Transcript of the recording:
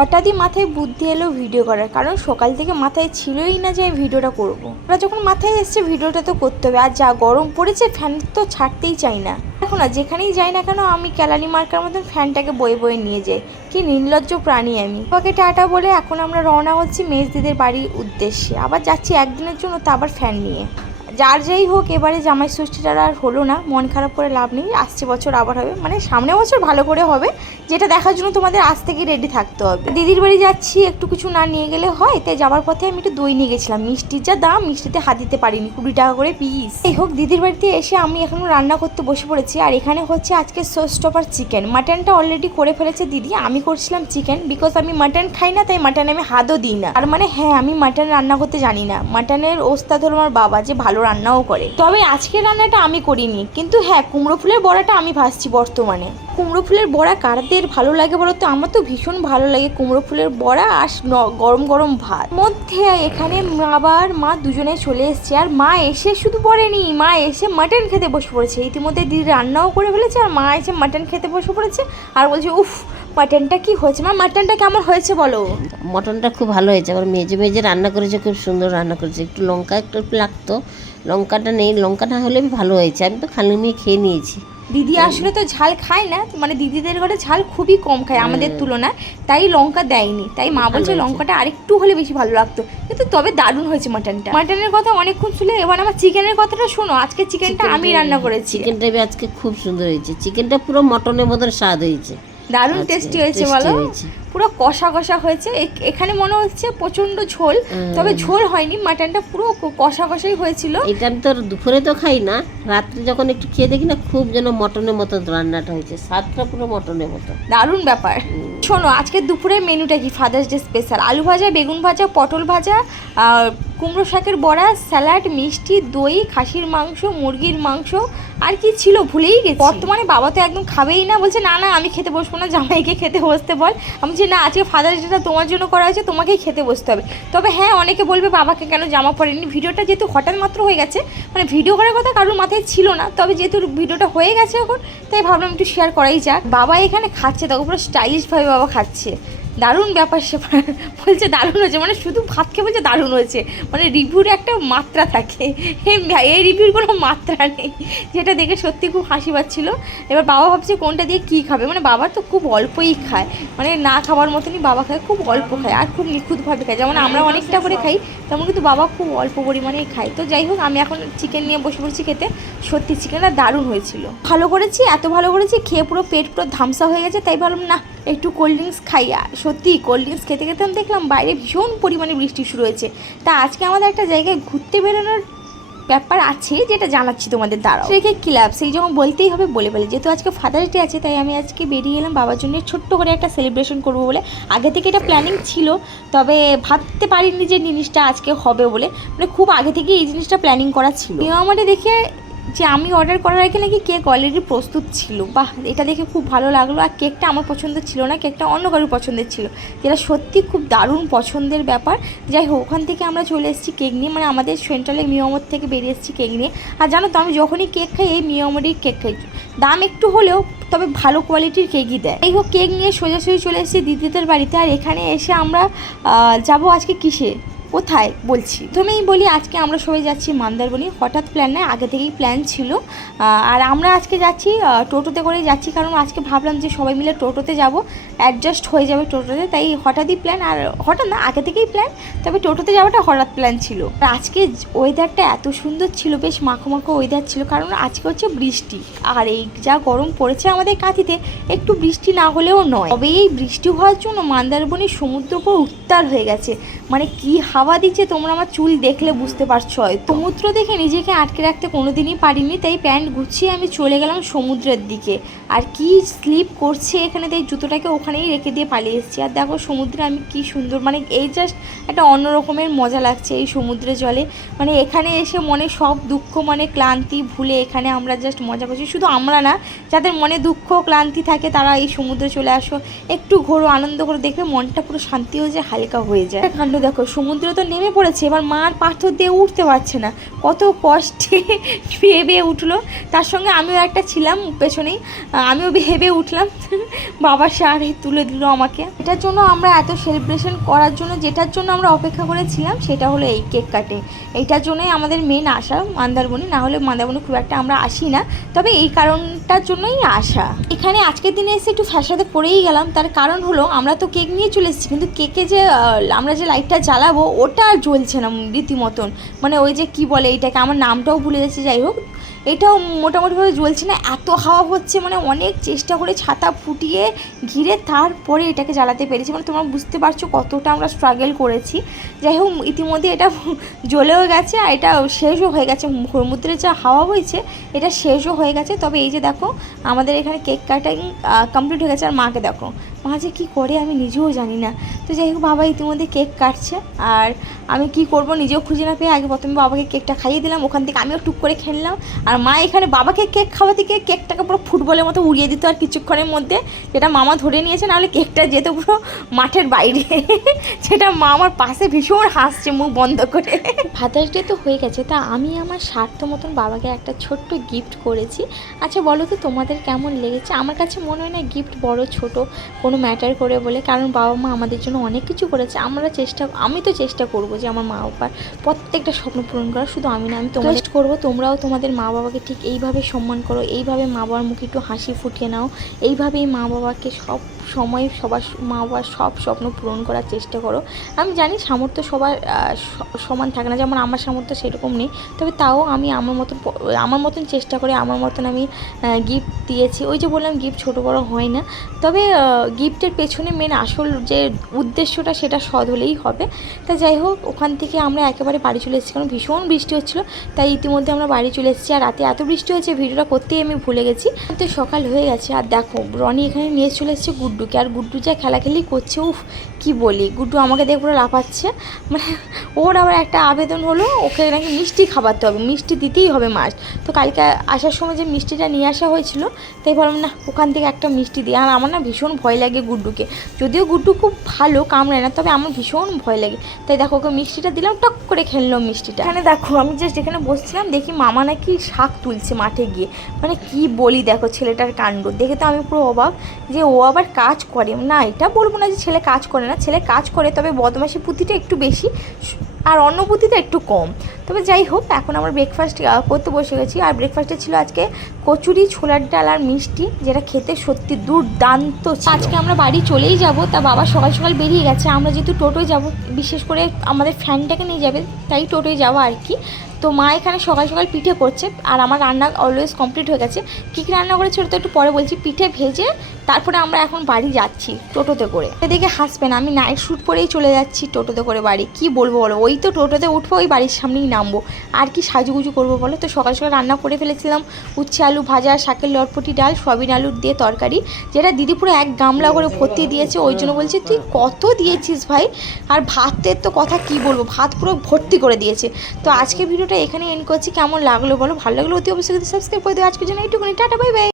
হঠাৎই মাথায় বুদ্ধি এলো ভিডিও করার, কারণ সকাল থেকে মাথায় ছিলই না যে ভিডিওটা করবো। ওরা যখন মাথায় এসছে ভিডিওটা তো করতে হবে, আর যা গরম পড়েছে ফ্যান তো ছাড়তেই চাই না। দেখো না, যেখানেই যাই না কেন আমি ক্যালানি মার্কার মতন ফ্যানটাকে বয়ে বয়ে নিয়ে যাই। কি নির্লজ্জ প্রাণী আমি। ওকে টাটা বলে এখন আমরা রওনা হচ্ছি মেজদিদের বাড়ির উদ্দেশ্যে। আবার যাচ্ছি একদিনের জন্য, তা আবার ফ্যান নিয়ে। যার যাই হোক, এবারে জামাই ষষ্ঠীটা আর হলো না, মন খারাপ করে লাভ নেই। আসছে বছর আবার হবে, মানে সামনে বছর ভালো করে হবে, যেটা দেখার জন্য তোমাদের আজ থেকে রেডি থাকতে হবে। দিদির বাড়ি যাচ্ছি, একটু কিছু না নিয়ে গেলে হয়, তাই যাওয়ার পথে আমি একটু দই নিয়ে গেছিলাম। মিষ্টির যা দাম, মিষ্টিতে হাত দিতে পারিনি, 20 টাকা করে পিস। এই হোক, দিদির বাড়িতে এসে আমি এখন রান্না করতে বসে পড়েছি। আর এখানে হচ্ছে আজকে শোস্টপার চিকেন। মাটনটা অলরেডি করে ফেলেছে দিদি, আমি করছিলাম চিকেন, বিকজ আমি মাটন খাই না, তাই মাটনে আমি হাতও দিই না। আর মানে হ্যাঁ, আমি মাটন রান্না করতে জানি না। মাটনের ওস্তাদ হলো আমার বাবা, যে ভালো রান্নাও করে। তবে আজকের রান্নাটা আমি করিনি, কিন্তু হ্যাঁ, কুমড়ো ফুলের বড়াটা আমি ভাজছি বর্তমানে। কুমড়ো ফুলের বড়া কারদের ভালো লাগে বলো তো? আমার তো ভীষণ ভালো লাগে কুমড়ো ফুলের বড়া আর গরম গরম ভাত মধ্যে। এখানে আবার মা দুজনে চলে এসছে, আর মা এসে শুধু পড়েনি, মা এসে মাটন খেতে বসে পড়েছে। ইতিমধ্যে দিদি রান্নাও করে ফেলেছে, আর মা এসে মাটন খেতে বসে পড়েছে। আর বলছে উফ, মাটনটা কি হয়েছে মা? মাটনটা কেমন হয়েছে বলো? মটনটা খুব ভালো হয়েছে। আবার মেজে মেজে রান্না করেছে, খুব সুন্দর রান্না করেছে। একটু লঙ্কা একটু লাগতো, লঙ্কাটা নেই। লঙ্কা না হলে ভালো হয়েছে। আমি তো খালি মেয়ে খেয়ে নিয়েছি। দিদি আসলে তো ঝাল খায় না, মানে দিদিদের ঘরে ঝাল খুবই কম খায় আমাদের তুলনায়, তাই লঙ্কা দেয়নি। তাই মা বলছে লঙ্কাটা আরেকটু হলে বেশি ভালো লাগতো। কিন্তু তবে দারুণ হয়েছে মাটনটা। মাটনের কথা অনেকক্ষণ শুনে, এবার আমার চিকেনের কথাটা শোনো। আজকে চিকেনটা আমি রান্না করেছি। চিকেনটা আজকে খুব সুন্দর হয়েছে। চিকেনটা পুরো মটনের মতন স্বাদ হয়েছে, দারুণ টেস্টি হয়েছে বলো? পুরো কষা কষা হয়েছে। এখানে মনে হচ্ছে প্রচন্ড ঝোল, তবে ঝোল হয়নি, মাটনটা পুরো কষা কষাই হয়েছিল। এটা আমি তো দুপুরে তো খাই না, রাত্রে যখন একটু খেয়ে দেখি না, খুব যেন মটনের মতো রান্নাটা হয়েছে, স্বাদটা পুরো মটনের মতো। দারুণ ব্যাপার। শোনো, আজকে দুপুরের মেনুটা কি? ফাদার্স ডে স্পেশাল আলু ভাজা, বেগুন ভাজা, পটল ভাজা, কুমড়ো শাকের বড়া, স্যালাড, মিষ্টি, দই, খাসির মাংস, মুরগির মাংস, আর কি ছিল ভুলেই গেছি। বর্তমানে বাবা তো একদম খাবেই না, বলছে না না আমি খেতে বসবো না, জামাইকে খেতে বসতে বল। আমি বলছি না, আজকে ফাদার্স ডেটা তোমার জন্য করা হয়েছে, তোমাকেই খেতে বসতে হবে। তবে হ্যাঁ, অনেকে বলবে বাবাকে কেন জামা পরেনি। ভিডিওটা যেহেতু হঠাৎ মাত্র হয়ে গেছে, মানে ভিডিও করার কথা কারোর মাথায় ছিল না, তবে যেহেতু ভিডিওটা হয়ে গেছে এখন, তাই ভাবলাম একটু শেয়ার করাই যাক। বাবা এখানে খাচ্ছে, তখন পুরো স্টাইলিশভাবে বাবা খাচ্ছে। দারুণ ব্যাপার সেপার, বলছে দারুণ হয়েছে, মানে শুধু ভাত খেয়ে বলছে দারুণ হয়েছে। মানে রিভিউর একটা মাত্রা থাকে, এই রিভিউর কোনো মাত্রা নেই, যেটা দেখে সত্যি খুব হাসি পাচ্ছিল। এবার বাবা ভাবছে কোনটা দিয়ে কী খাবে। মানে বাবা তো খুব অল্পই খায়, মানে না খাবার মতনই বাবা খায়, খুব অল্প খায় আর খুব নিখুঁতভাবে খায়। যেমন আমরা অনেকটা করে খাই, তেমন কিন্তু বাবা খুব অল্প পরিমাণেই খায়। তো যাই হোক, আমি এখন চিকেন নিয়ে বসে পড়েছি খেতে। সত্যি চিকেনটা দারুণ হয়েছিল, ভালো করেছি, এত ভালো করেছি, খেয়ে পুরো পেট পুরো ধামসা হয়ে গেছে। তাই ভাবলাম না, একটু কোল্ড ড্রিঙ্কস খাই। সত্যি কোল্ড ড্রিঙ্কস খেতে খেতে আমি দেখলাম বাইরে ভীষণ পরিমাণে বৃষ্টি শুরু হয়েছে। তা আজকে আমাদের একটা জায়গায় ঘুরতে বেরোনোর ব্যাপার আছে, যেটা জানাচ্ছি তোমাদের দ্বারা। সেটাকে ক্লাব, সেই যখন বলতেই হবে বলে ফেলে। যেহেতু আজকে ফাদার্স ডে আছে, তাই আমি আজকে বেরিয়ে এলাম বাবার জন্য ছোট্ট করে একটা সেলিব্রেশন করবো বলে। আগে থেকে এটা প্ল্যানিং ছিল, তবে ভাবতে পারিনি যে জিনিসটা আজকে হবে বলে। মানে খুব আগে থেকে এই জিনিসটা প্ল্যানিং করা ছিল। আমাদের দেখে যে আমি অর্ডার করার আগে নাকি কেক অলরেডি প্রস্তুত ছিল। বাহ, এটা দেখে খুব ভালো লাগলো। আর কেকটা আমার পছন্দের ছিল না, কেকটা অন্য কারোর পছন্দের ছিল, যেটা সত্যি খুব দারুণ পছন্দের ব্যাপার। যাই হোক, ওখান থেকে আমরা চলে এসেছি কেক নিয়ে, মানে আমাদের সেন্ট্রালের মিয়ামর থেকে বেরিয়ে এসেছি কেক নিয়ে। আর জানো তো, আমি যখনই কেক খাই এই মিয়ামরের কেক খাই, দাম একটু হলেও তবে ভালো কোয়ালিটির কেকই দেয়। এই হোক, কেক নিয়ে সোজাসুজি চলে এসেছি দিদিদের বাড়িতে। আর এখানে এসে আমরা যাব আজকে কিসে, কোথায় বলছি। প্রথমেই বলি, আজকে আমরা সবাই যাচ্ছি মন্দারমণি। হঠাৎ প্ল্যান নয়, আগে থেকেই প্ল্যান ছিল। আর আমরা আজকে যাচ্ছি টোটোতে করেই যাচ্ছি, কারণ আজকে ভাবলাম যে সবাই মিলে টোটোতে যাব, অ্যাডজাস্ট হয়ে যাবে টোটোতে। তাই হঠাৎই প্ল্যান, আর হঠাৎ না, আগে থেকেই প্ল্যান, তবে টোটোতে যাওয়াটা হঠাৎ প্ল্যান ছিল। আর আজকে ওয়েদারটা এত সুন্দর ছিল, বেশ মাখো মাখো ওয়েদার ছিল, কারণ আজকে হচ্ছে বৃষ্টি। আর এই যা গরম পড়েছে আমাদের কাঁথিতে, একটু বৃষ্টি না হলেও নয়। তবে এই বৃষ্টি হওয়ার জন্য মন্দারমণির সমুদ্র পুরো উত্তাল হয়ে গেছে। মানে কি হাওয়া দিচ্ছে, তোমরা আমার চুল দেখলে বুঝতে পারছো হয়তো। সমুদ্র দেখে নিজেকে আটকে রাখতে কোনোদিনই পারিনি, তাই প্যান্ট গুছিয়ে আমি চলে গেলাম সমুদ্রের দিকে। আর কি স্লিপ করছে এখানে, তাই জুতোটাকে ওখানেই রেখে দিয়ে পালিয়ে এসেছি। আর দেখো সমুদ্রে আমি কি সুন্দর, মানে এই জাস্ট একটা অন্য রকমের মজা লাগছে এই সমুদ্রে জলে। মানে এখানে এসে মনে সব দুঃখ, মানে ক্লান্তি ভুলে এখানে আমরা জাস্ট মজা করছি। শুধু আমরা না, যাদের মনে দুঃখ ক্লান্তি থাকে তারা এই সমুদ্রে চলে আসো, একটু ঘোরো, আনন্দ করে, দেখবে মনটা পুরো শান্তি হয়ে যায়, হালকা হয়ে যায়। কাণ্ড দেখো, সমুদ্র জোরে তো নেমে পড়েছে, এবার মার পাথর দিয়ে উঠতে পারছে না, কত কষ্টে ভেবে উঠলো। তার সঙ্গে আমিও একটা ছিলাম পেছনেই, আমিও ভেবে উঠলাম, বাবা সারে তুলে দিল আমাকে। এটার জন্য আমরা এত সেলিব্রেশন করার জন্য, যেটার জন্য আমরা অপেক্ষা করেছিলাম সেটা হলো এই কেক কাটে। এইটার জন্যই আমাদের মেন আসা মন্দারমণি, না হলে মন্দারমণি খুব একটা আমরা আসি না, তবে এই কারণটার জন্যই আসা। এখানে আজকের দিনে এসে একটু ফ্যাসাদে পড়েই গেলাম, তার কারণ হলো আমরা তো কেক নিয়ে চলে এসেছি, কিন্তু কেকে যে আমরা যে লাইটটা জ্বালাবো ওটা আর জ্বলছে না রীতিমতন, মানে ওই যে কি বলে এইটাকে, আমার নামটাও ভুলে যাচ্ছি, যাই হোক এটাও মোটামুটিভাবে জ্বলছে না, এত হাওয়া হচ্ছে, মানে অনেক চেষ্টা করে ছাতা ফুটিয়ে ঘিরে তারপরে এটাকে জ্বালাতে পেরেছি, মানে তোমরা বুঝতে পারছো কতটা আমরা স্ট্রাগল করেছি। যাই হোক ইতিমধ্যে এটা জ্বলেও গেছে আর এটা শেষও হয়ে গেছে, সমুদ্রে যা হাওয়া বইছে এটা শেষও হয়ে গেছে। তবে এই যে দেখো আমাদের এখানে কেক কাটিং কমপ্লিট হয়ে গেছে, আর মাকে দেখো, মা যে কী করে আমি নিজেও জানি না। তো যাই হোক বাবা ইতিমধ্যে কেক কাটছে, আর আমি কি করব নিজেও খুঁজে না পেয়ে আগে প্রথমে বাবাকে কেকটা খাইয়ে দিলাম, ওখান থেকে আমিও টুক করে খেললাম, আর মা এখানে বাবাকে কেক খাওয়াতে গিয়ে কেকটাকে পুরো ফুটবলের মতো উড়িয়ে দিত আর কিছুক্ষণের মধ্যে, যেটা মামা ধরে নিয়েছে, নাহলে কেকটা যেত পুরো মাঠের বাইরে, সেটা মা আমার পাশে ভীষণ হাসছে মুখ বন্ধ করে। ফাদার্স ডে তো হয়ে গেছে, তা আমি আমার স্বার্থ মতন বাবাকে একটা ছোট্ট গিফট করেছি। আচ্ছা বলো তো তোমাদের কেমন লেগেছে? আমার কাছে মনে হয় না গিফট বড় ছোট কোনো ম্যাটার করে বলে, কারণ বাবা মা আমাদের জন্য অনেক কিছু করেছে। আমি তো চেষ্টা করবো যে আমার মা বাবার প্রত্যেকটা স্বপ্ন পূরণ করা, শুধু আমি না, আমি তোমাদের করবো তোমরাও তোমাদের মা বাবাকে ঠিক এইভাবে সম্মান করো, এইভাবে মা বাবার মুখে একটু হাসি ফুটিয়ে নাও, এইভাবেই মা বাবাকে সব সময় সবার মা বাবার সব স্বপ্ন পূরণ করার চেষ্টা করো। আমি জানি সামর্থ্য সবার সমান থাকে না, যেমন আমার সামর্থ্য সেরকম নেই, তবে তাও আমি আমার মতন চেষ্টা করে আমার মতন আমি গিফট দিয়েছি। ওই যে বললাম গিফট ছোটো বড়ো হয় না, তবে গিফটের পেছনে মেন আসল যে উদ্দেশ্যটা সেটা সৎ হলেই হবে। তা যাই হোক ওখান থেকে আমরা একেবারে বাড়ি চলে এসেছি, কারণ ভীষণ বৃষ্টি হচ্ছিলো, তাই ইতিমধ্যে আমরা বাড়ি চলে এসেছি। আর রাতে এত বৃষ্টি হয়েছে ভিডিওটা করতেই আমি ভুলে গেছি, তো সকাল হয়ে গেছে। আর দেখো রনি এখানে নিয়ে চলে এসেছে গুড্ডুকে, আর গুড্ডু যা খেলাখেলি করছে, উফ কি বলি, গুড্ডু আমাকে দেখে পুরো লাফাচ্ছে। মানে ওর আবার একটা আবেদন হলো, ওকে নাকি মিষ্টি খাওয়াতে হবে, মিষ্টি দিতেই হবে মাস্ট। তো কালকে আসার সময় যে মিষ্টিটা নিয়ে আসা হয়েছিল, তাই ভাবলাম না ওখান থেকে একটা মিষ্টি দিই। আর আমার না ভীষণ ভয় লাগে গুড্ডুকে, যদিও গুড্ডু খুব ভালো কামড়ায় না, তবে আমার ভীষণ ভয় লাগে, তাই দেখো ওকে মিষ্টিটা দিলাম, টক করে খেললো মিষ্টিটা। এখানে দেখো আমি জাস্ট যেখানে বসছিলাম দেখি মামা নাকি শাক তুলছে মাঠে গিয়ে, মানে কি বলি দেখো ছেলেটার কাণ্ড দেখে তো আমি পুরো অবাক যে ও আবার কাজ করে না। এটা বলবো না যে ছেলে কাজ করে না, ছেলে কাজ করে, তবে বদমাশি পুঁতিটা একটু বেশি আর অন্য পুঁতিটা একটু কম। তবে যাই হোক এখন আমরা ব্রেকফাস্ট করতে বসে গেছি, আর ব্রেকফাস্টে ছিল আজকে কচুরি, ছোলার ডাল আর মিষ্টি, যেটা খেতে সত্যি দুর্দান্ত ছিল। আজকে আমরা বাড়ি চলেই যাব, তা বাবা সকাল সকাল বেরিয়ে গেছে, আমরা যেহেতু টোটোয় যাব, বিশেষ করে আমাদের ফ্যানটাকে নিয়ে যাবে, তাই টোটোয় যাওয়া আর কি। তো মা এখানে সকাল সকাল পিঠে করছে, আর আমার রান্না অলওয়েজ কমপ্লিট হয়ে গেছে। কী কী রান্না করেছে ওটা তো একটু পরে বলছি। পিঠে ভেজে তারপরে আমরা এখন বাড়ি যাচ্ছি টোটোতে করে। এদিকে হাসবেন, আমি নাইট শ্যুট পরেই চলে যাচ্ছি টোটোতে করে বাড়ি। কি বলবো বলো, ওই তো টোটোতে উঠবো, ওই বাড়ির সামনেই নামবো, আর কি সাজুগুজু করবো বলো। তো সকাল সকাল রান্না করে ফেলেছিলাম উচ্ছে আলু ভাজা, শাকের লটপটি ডাল, সয়াবিন আলুর দিয়ে তরকারি, যেটা দিদি পুরো এক গামলা করে ভর্তি দিয়েছে। ওই জন্য বলছি তুই কত দিয়েছিস ভাই। আর ভাতের তো কথা কি বলবো, ভাত পুরো ভর্তি করে দিয়েছে। তো আজকে ভিডিওটা এখানে এন্ড করছি, কেমন লাগলো বলো, ভালো লাগলো অতি অবশ্যই সাবস্ক্রাইব করে দিও। আজকের জন্য এইটুকুনি, টাটা বাই বাই।